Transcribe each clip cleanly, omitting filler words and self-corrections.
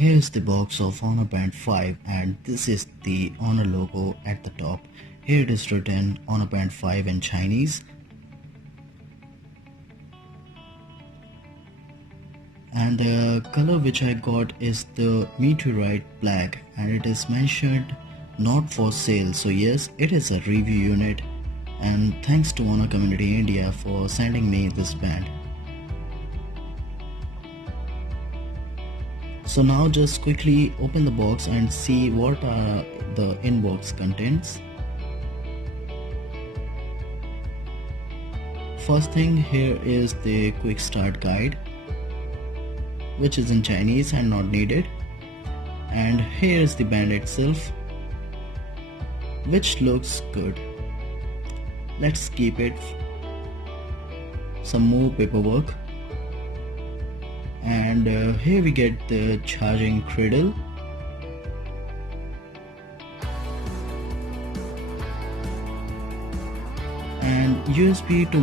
Here's the box of Honor Band 5 and this is the Honor logo at the top. Here it is written Honor Band 5 in Chinese. And the color which I got is the meteorite black and it is mentioned not for sale. So yes, it is a review unit, and thanks to Honor Community India for sending me this band. So now just quickly open the box and see what are the inbox contents. First thing, here is the quick start guide, which is in Chinese and not needed. And here is the band itself, which looks good. Let's keep it. Some more paperwork. And here we get the charging cradle. And USB to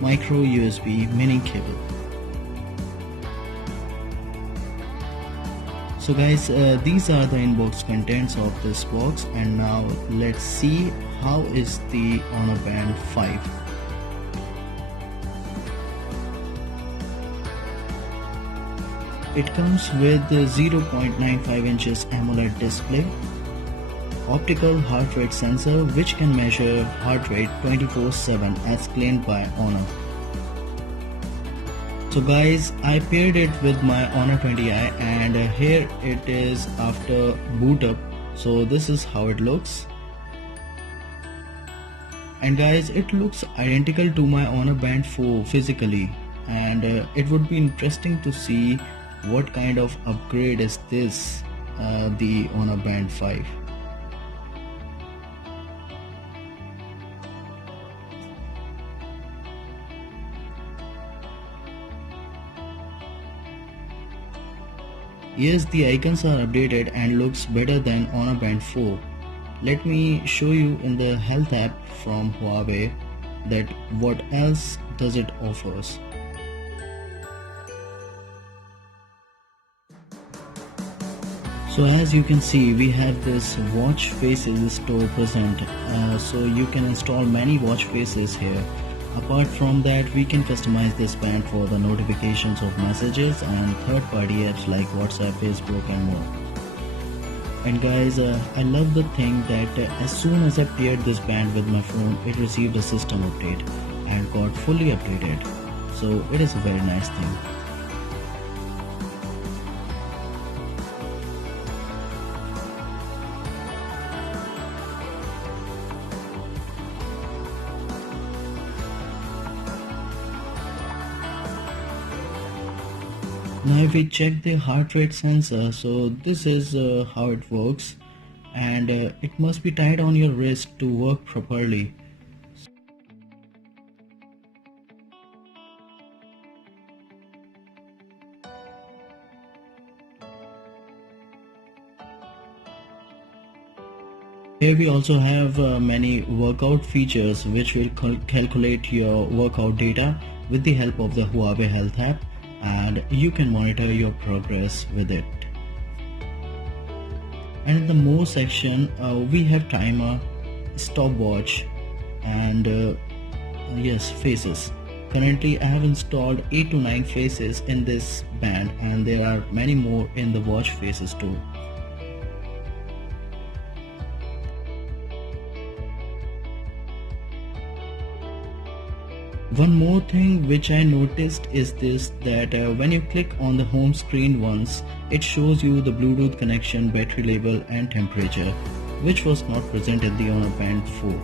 micro USB mini cable. So guys, these are the inbox contents of this box, and now let's see how is the Honor Band 5. It comes with a 0.95 inches AMOLED display, optical heart rate sensor which can measure heart rate 24/7 as claimed by Honor. So guys, I paired it with my Honor 20i and here it is after boot up. So this is how it looks. And guys, it looks identical to my Honor Band 4 physically, and it would be interesting to see what kind of upgrade is this, the Honor Band 5. Yes, the icons are updated and looks better than Honor Band 4. Let me show you in the health app from Huawei that what else does it offers. So as you can see, we have this watch faces store present, so you can install many watch faces here. Apart from that, we can customize this band for the notifications of messages and third-party apps like WhatsApp, Facebook and more. And guys, I love the thing that as soon as I paired this band with my phone, it received a system update and got fully updated. So it is a very nice thing. Now if we check the heart rate sensor, so this is how it works, and it must be tied on your wrist to work properly. Here we also have many workout features which will calculate your workout data with the help of the Huawei Health app, and you can monitor your progress with it. And in the more section, we have timer, stopwatch, and yes, faces. Currently I have installed 8 to 9 faces in this band, and there are many more in the watch faces too. One more thing which I noticed is this, that when you click on the home screen once, it shows you the Bluetooth connection, battery level and temperature, which was not present in the Honor Band 4.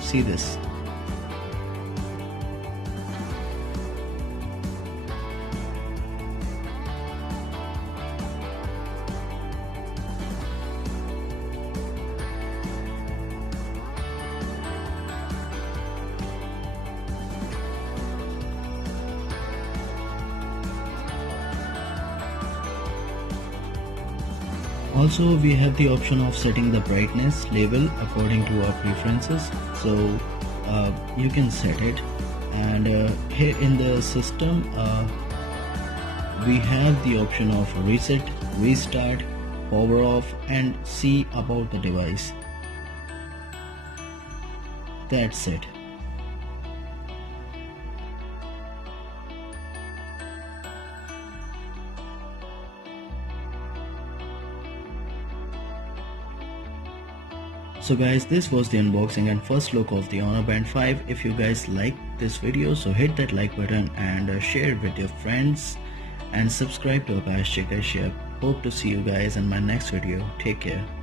See this. Also, we have the option of setting the brightness level according to our preferences, so you can set it. And here in the system, we have the option of reset, restart, power off and see about the device. That's it. So guys, this was the unboxing and first look of the Honor Band 5. If you guys like this video, so hit that like button and share it with your friends and subscribe to Akash Chikash. Hope to see you guys in my next video. Take care.